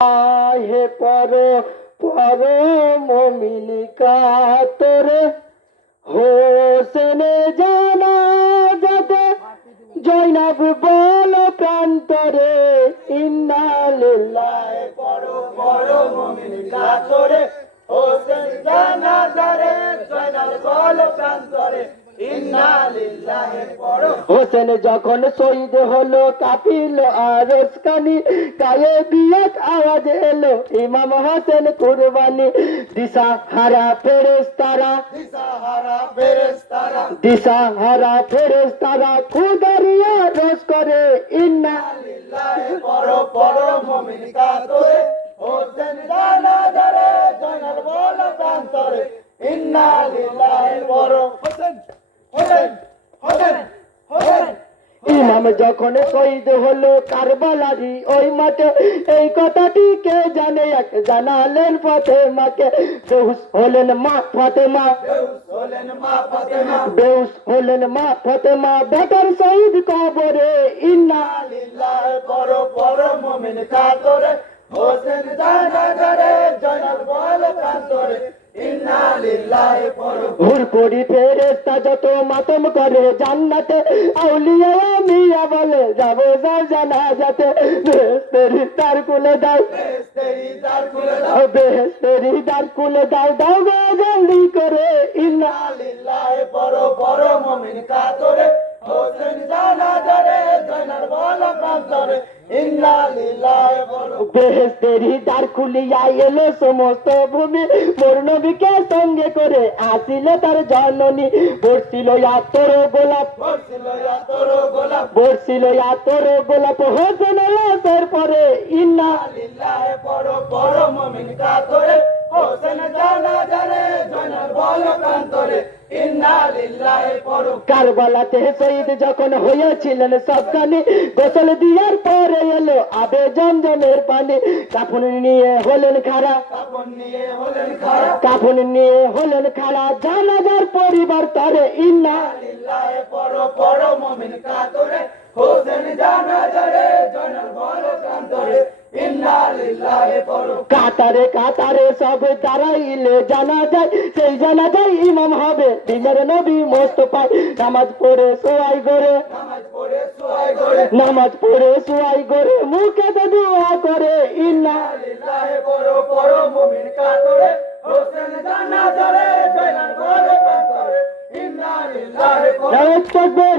হে পর পর মমিন কাতরে হোসেনে জানা যাতে জয়নাব বল প্রান্তরে ইন্না লিল্লাহি পর পর মুমিন কাতরে হোসেন জানাজারে জয়নাল বল প্রান্তরে ইন্না লিল্লাহি পর। হোসেন যখন শহীদ হলো কাঁপিল আরশকানি, গায়ে বিয়াত আওয়াজ এলো ইমাম হোসেন কুরবানি। দিশাহারা ফেরেশতারা দিশাহারা ফেরেশতারা দিশাহারা ফেরেশতারা খুদারিয়া রোজ করে ইন্না লিল্লাহি পর পর মুমিন কাতরে হোসেন জানাজারে জয়নাল বল প্রান্তরে ইন্না লিল্লাহি পর। হোসেন হোসেন হোসেন হোসেন ইমাম যখন শহীদ হলো কারবালারি ওই মাঠে, এই কথাটি কে জানে এক জানালেন ফাতেমাকে। বেহুশ হলেন মা ফাতেমা, বেহুশ হলেন মা ফাতেমা বেহুশ হলেন মা ফাতেমা, বেটার শহীদ কবরে ইন্না লিল্লাহি পর পর মুমিন কাতরে হোসেন জানাজারে জয়নাল বল প্রান্তরে ইন্না লিল্লাহি পর। হুরপুরি ফেরেশতা যত মাতম করে জান্নাতে, আউলিয়া মিয়া বলে যাবো যার জানাজাতে। বেহেশতেরি দ্বার খুলে দাও, বেহেশতেরি দ্বার খুলে দাও, বেহেশতেরি দ্বার খুলে দাও, দাও গো জলদি করে ইন্না লিল্লাহি পর পর মুমিন কাতরে হোসেন জানাজারে জয়নাল বল প্রান্তরে ইন্না লিল্লাহি পর। বেহেশতেরি দ্বার খুলিয়া এলো সমস্ত ভূমি, মোর নবীকে সঙ্গে করে আসিল তার জননী। বর্ষিল আতর গোলাপ, বর্ষিল আতর গোলাপ, বর্ষিল আতর গোলাপ, হোসেন লাশের পরে ইন্না লিল্লাহি পর পর মুমিন কাতরে হোসেন জানাজারে জয়নাল বল প্রান্তরে ইন্না লিল্লাহি পর। কারবালাতে শহীদ যখন হয়েছিলেন সবখানে, গোসল দিয়ার পরে এলো আবে জমজমের পানি। কাফন নিয়ে হলেন খাড়া, কাফন নিয়ে হলেন খাড়া, কাফন নিয়ে হলেন খাড়া, জানাজার পরিবার তরে ইন্না লিল্লাহি পর পর মুমিন কাতরে হোসেন জানাজারে জয়নাল বল প্রান্তরে ইন্না লিল্লাহি পর। কাতারে কাতারে সব দাঁড়াইলে জানা যায়, সেই জানা যায় ইমাম হবে দিনের নবী মোস্তফায়। নামাজ পড়ে সোয়াই করে, নামাজ পড়ে সোয়াই করে নামাজ পড়ে সোয়াই করে, মুখে তো দোয়া করে ইন্না লিল্লাহি পর পর মুমিন কাতরে হোসেন জানাজারে জয়নাল বল প্রান্তরে ইন্না লিল্লাহি পর। নামাজ পড়বেন।